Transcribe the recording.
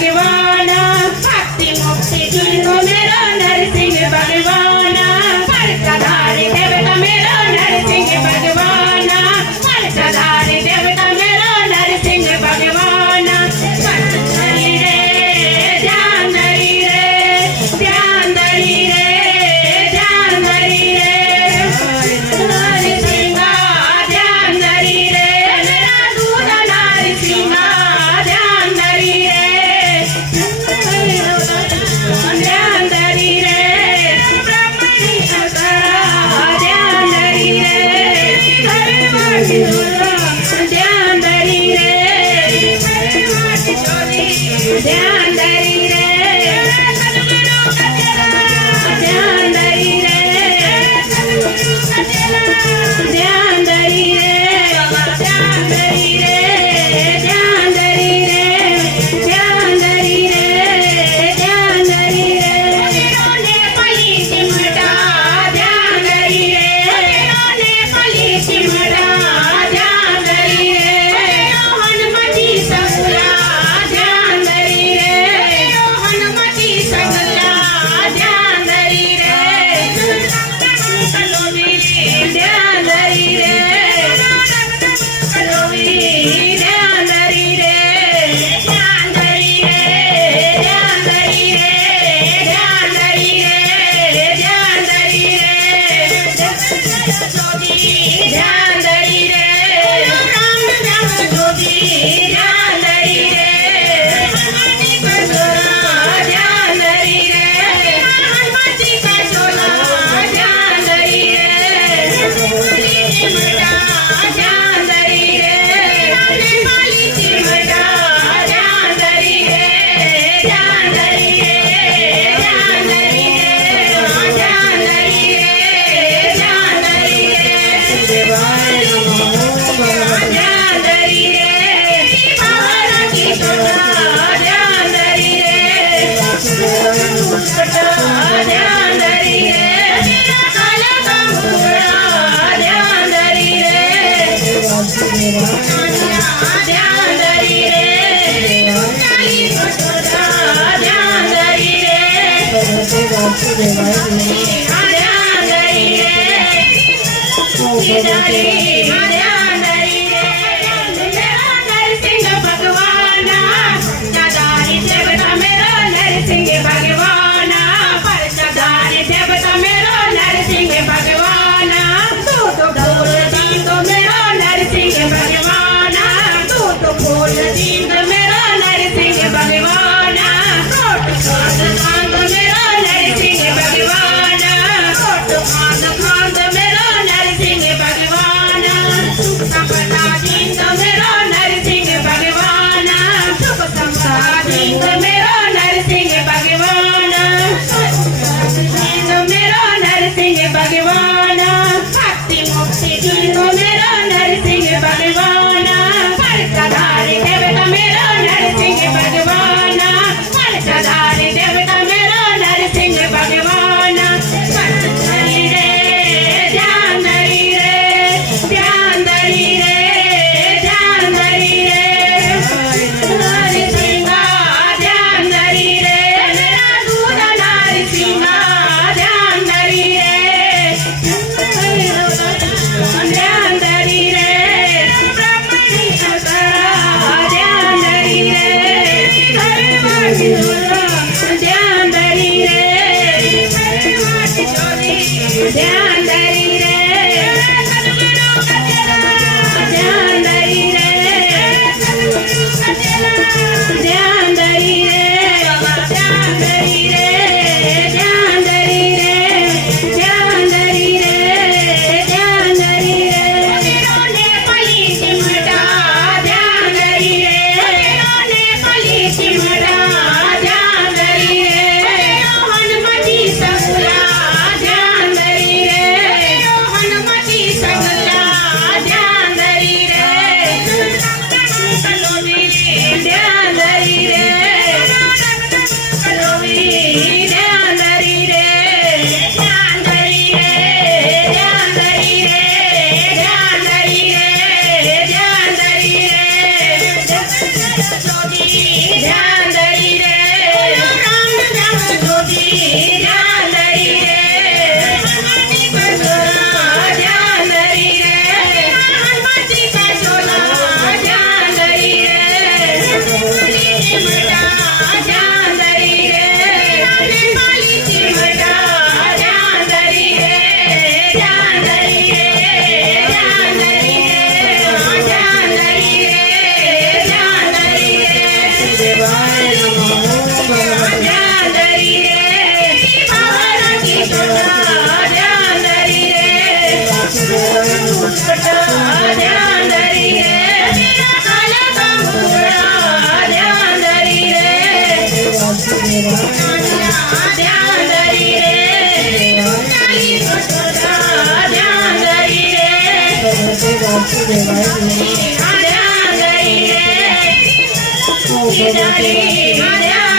भगवान भक्ति मुक्ति तुझको मेरो नरसिंह भगवान परचाधारी देवता मेरो नरसिंह भगवान परचाधारी देवता मेरो नरसिंह भगवान धरी रे ध्यान धरी रे ध्यान धरी रे ध्यान धरी रे नरसिंह ध्यान धरी रे मेरा दूध नरसिंह ध्यान धरी रे ध्यान धरी रे ब्रह्मणी ध्यान धरी रे ध्यान धरी रे ध्यान धरी रे ध्यान धरी रे ध्यान धरी रे ध्यान धरी रे ध्यान धरी रे ध्यान धरी रे ध्यान धरी रे ने पली सिमटा ध्यान धरी रे ने पली सिमटा ध्यान धरी रे हनुमती सगला ध्यान धरी रे हनुमती सगला ध्यान धरी रे ध्यान धरी रे ध्यान धरी रे ध्यान धरी रे ध्यान धरी रे ध्यान धरी रे ध्यान धरी रे ध्यान धरी रे राम राम ज्योति ध्यान धरी रे ध्यान धरी रे हनुमती का चोला ध्यान धरी रे ध्यान धरी रे नेपाली चिमटा ध्यान धरी रे ध्यान धरी रे ध्यान धरी रे ध्यान धरी रे ध्यान धरी रे ध्यान धरी रे बाबा की चोला ध्यान धरी रे ध्यान धरी रे काला का मुखड़ा ध्यान धरी रे ध्यान धरी रे काली चोला ध्यान धरी रे ध्यान धरी रे ध्यान धरी रे मेरा नरसिंह भगवान सदारी देवता मेरो नरसिंह भगवान परचाधारी देवता मेरो नरसिंह भगवान तू तो फूल दीन तो मेरो नरसिंह भगवान तू तो फूल दीन मेरो नरसिंह भगवान कोट खांद खांद मेरो नरसिंह भगवान कोट खांद खांद मेरो नरसिंह भगवान ધ્યાન ધરી રે ધ્યાન ધરી રે